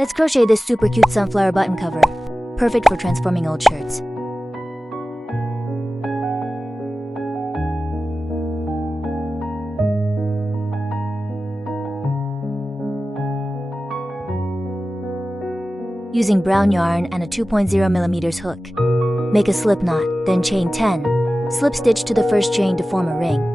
Let's crochet this super cute sunflower button cover, perfect for transforming old shirts. Using brown yarn and a 2.0mm hook. Make a slip knot, then chain 10. Slip stitch to the first chain to form a ring.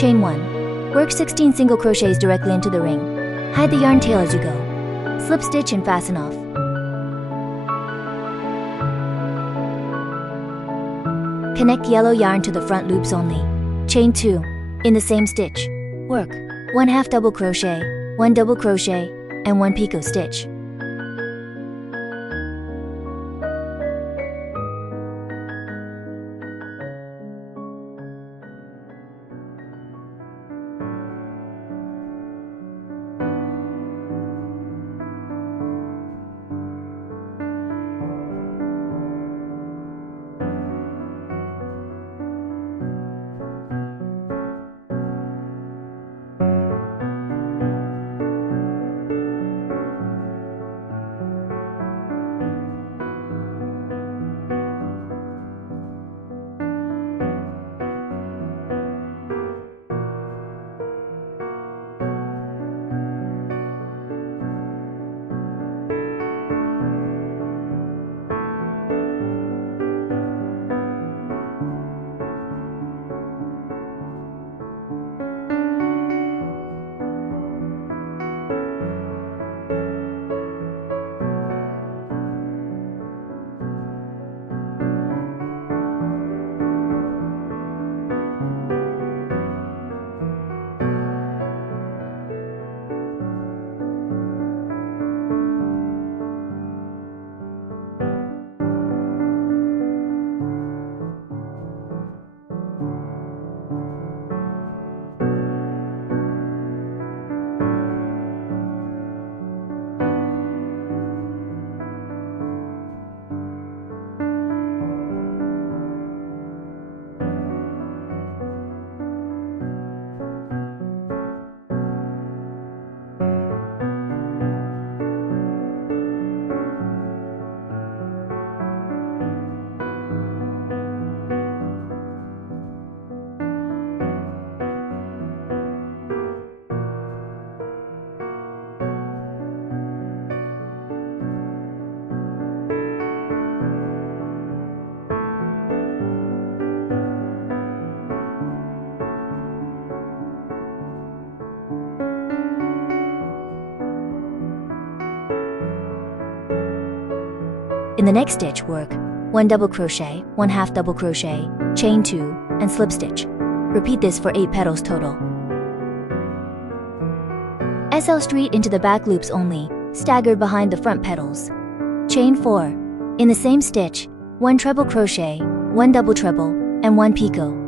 Chain 1. Work 16 single crochets directly into the ring. Hide the yarn tail as you go. Slip stitch and fasten off. Connect yellow yarn to the front loops only. Chain 2. In the same stitch. Work 1 half double crochet, 1 double crochet, and 1 picot stitch. In the next stitch, work 1 double crochet, 1 half double crochet, chain 2, and slip stitch. Repeat this for 8 petals total. SL straight into the back loops only, staggered behind the front petals. Chain 4. In the same stitch, 1 treble crochet, 1 double treble, and 1 picot.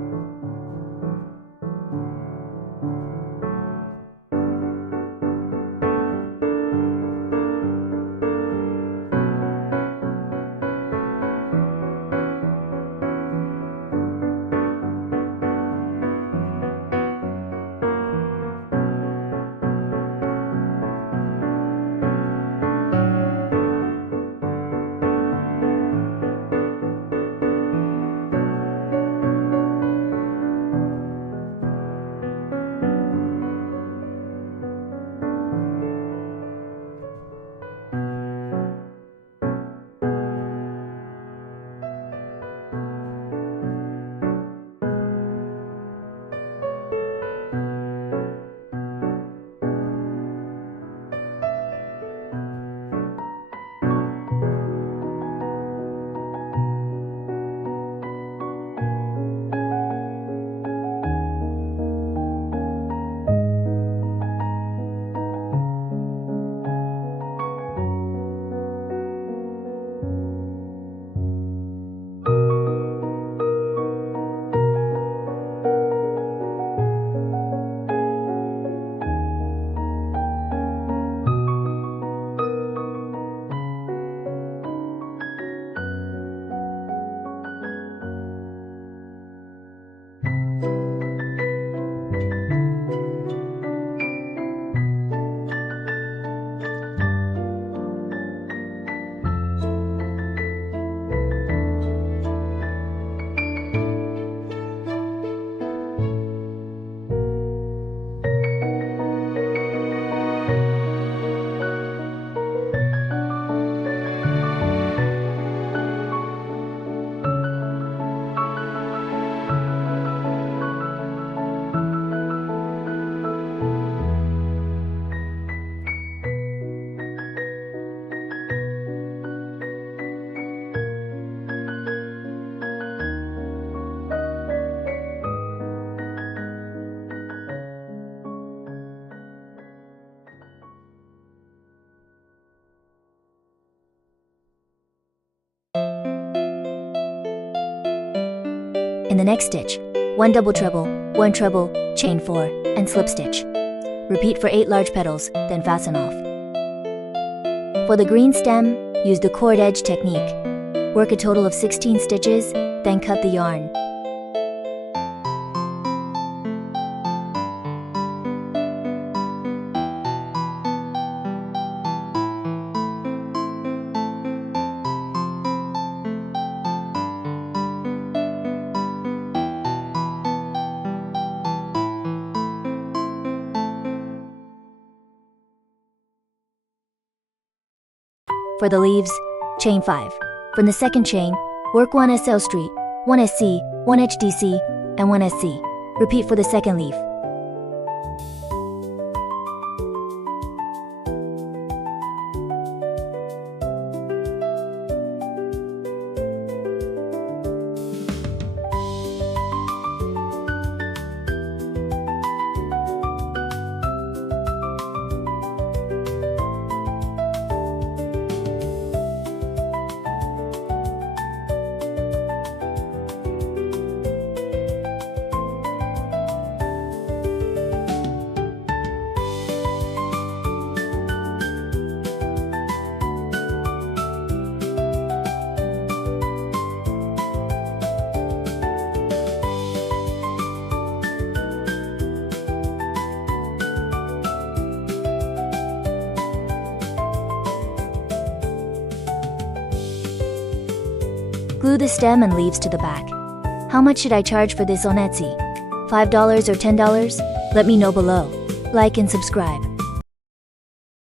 In the next stitch, 1 double treble, 1 treble, chain 4, and slip stitch. Repeat for 8 large petals, then fasten off. For the green stem, use the cord edge technique. Work a total of 16 stitches, then cut the yarn. For the leaves, chain 5. From the second chain, work 1 SL street, 1 SC, 1 HDC, and 1 SC. Repeat for the second leaf. Glue the stem and leaves to the back. How much should I charge for this on Etsy? $5 or $10? Let me know below. Like and subscribe.